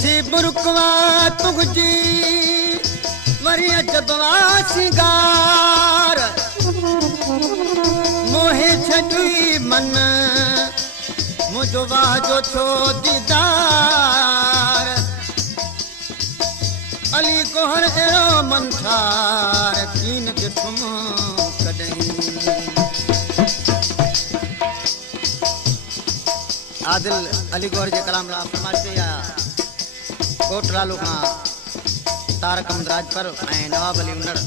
थी बुरकवा तुझी वरी अजबवा सिंगार मोहे छड़ी मन मुझो वाजो छो दीदार अली गोहर एरो मंठार कीन ॾिठुम कॾहिं आदिल अली गौर जे कलाम ला फरमाइश या कोटरालू खां तारक अहमद पर ऐं नवाब अली उनड़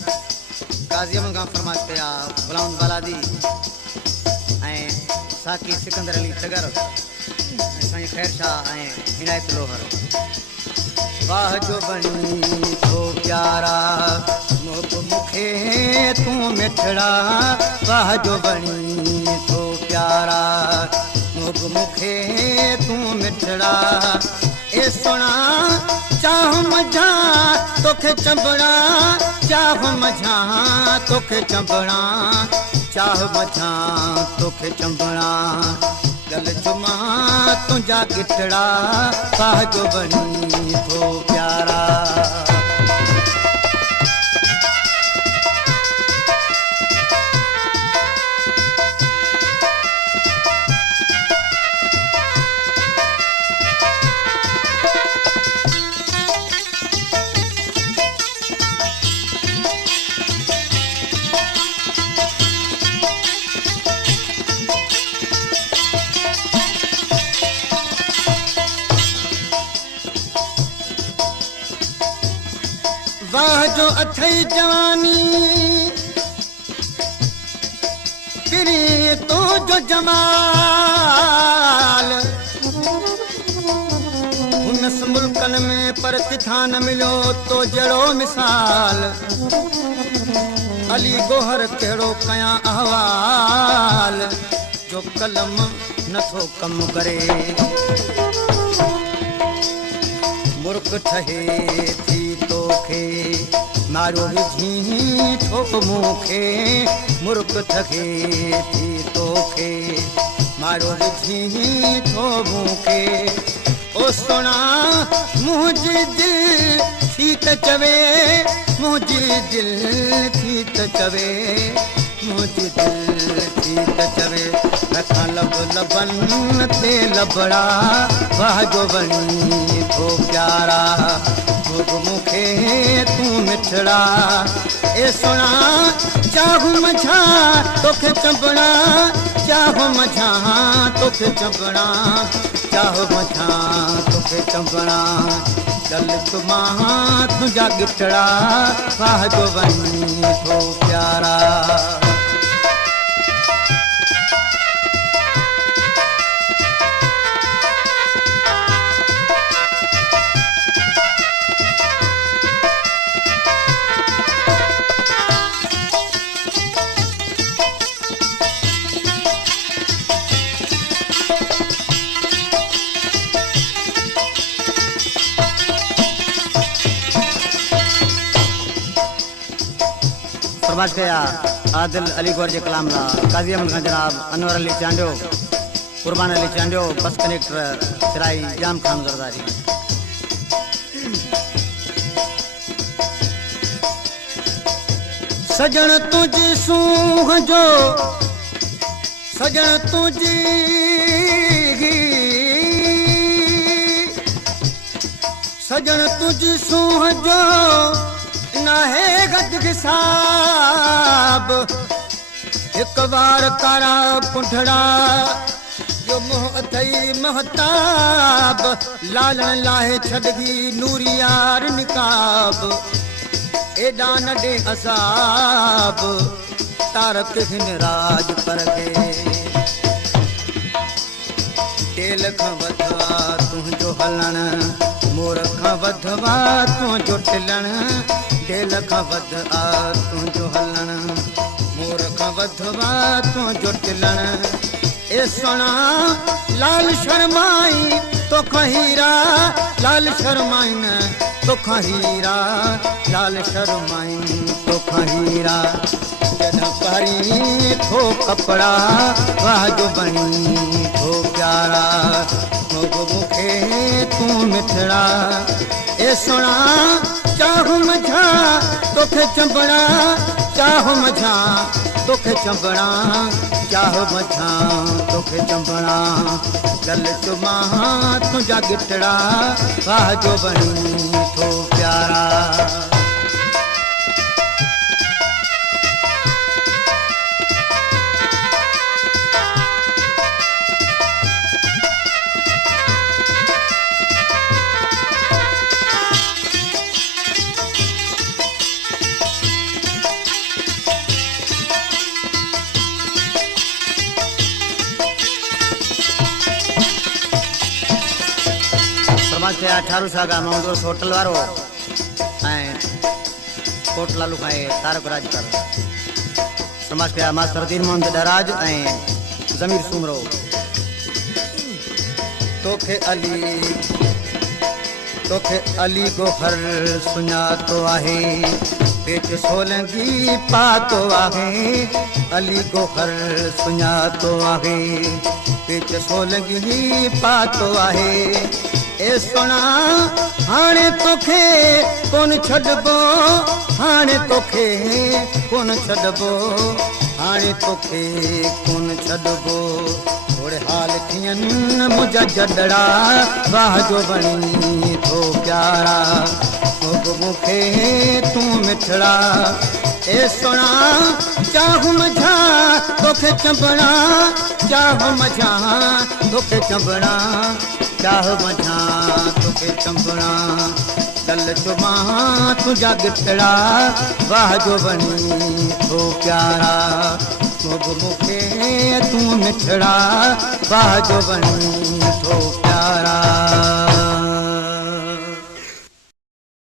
काज़ी अहमद खां फरमाइश कया गुलाम बालादी ऐं साकी सिकंदर अली तगर साईं खैर शाह ऐं इनायत लोहर वाह जो बनी तो प्यारा मोब मुखे तू मिठड़ा वाह जो बनी तो प्यारा मोब मुखे तू मिठड़ा ए सुना चाह मझा तोखे चंबड़ा चाह मझा तोखे चंबड़ा चाह मझा तोखे चंबड़ा गल चुमा तुझा गिटड़ा वाह जो बनी तो प्यारा वाह जो अथई जवानी फिरी तो जो जमाल उनस मुल्कन में पर किथा न मिलो तो जड़ो मिसाल अली गोहर कहिड़ो कया अहवाल जो कलम नथो कम करे मुर्ख ठहे थी तोखे मारो विझी ठोक मुखे मुर्ख ठहे थी तोखे मारो विझी ठो मुखे ओ सुना मुझी दिल थी त चवे मुझी दिल थी त चवे मुझी दिल थी त चवे रखा लब लबन ते लबड़ा वाह जो बनी तो प्यारा मुझ मुखे तू मिठड़ा ए सुना चाहू मझा तोखे चंबड़ा चाहू मझा तोखे चंबड़ा चाहू मझा तोखे चंबड़ा गल तुमा तुझा गिटड़ा वाह जो बनी तो प्यारा फरमाइश कया आदिल अली गौर जे कलाम ला काज़ी अहमद खां जनाब अनवर अली चांडियो कुर्बान अली चांडियो बस कनेक्टर सिराई जाम खान जरदारी सजन तुझी सूह जो सजन तुझी सजन तुझी सूह जो नाहे गज हिसाब एक बार कारा कुंठड़ा जो मोह अथई महताब लालण लाहे छड़गी नूरी यार निकाब एडा नडे असाब तारक हिन राज परगे तेल खां वधवा तुंहिंजो हलण मोर खां वधवा तुंहिंजो टिलण तेल खां वध आ तुंहिंजो हलण मोर खां वधवा तुंहिंजो टिलण ए सुना लाल शर्माई तोखां हीरा लाल शर्माइन तोखां हीरा लाल शर्माइन तोखां हीरा जॾहिं पारी थो कपड़ा वाह जो बणी थो प्यारा मोग मुखे तू मिठड़ा ए सुना चाहू मझा तोखे चंबड़ा चाहो मझा तोखे चंबड़ा चाहो मझा तोखे चंबड़ा गल चुमा तुझा गिटड़ा वाह जो बनी थो प्यारा समाज के 18 सागा मौजूद होटल वारो कोटला लुकाए तारक राज कर समाज के मास्टर दीन मोहम्मद दराज जमीर सुमरो तोखे अली गोहर सुना तो आहे पेच सोलंगी पातो आहे अली गोहर सुना तो आहे पेच सोलंगी पातो आहे ए सुना हाणे तोखे कोन छॾबो हाणे तोखे कोन छॾबो हाणे तोखे कोन छॾबो थोड़े हाल थियनि मुंहिंजा जॾड़ा वाह जो बणी थो प्यारा मोग मुखे तूं मिठड़ा ए सुना चाहू मझा तोखे चंबड़ा चाहू मझा तोखे चंबड़ा चाह मझा तोखे चंबड़ा गल चुमा तुझा गिटड़ा वाह जो बनी थो प्यारा मोग मुखे तू मिठड़ा वाह जो बनी थो प्यारा।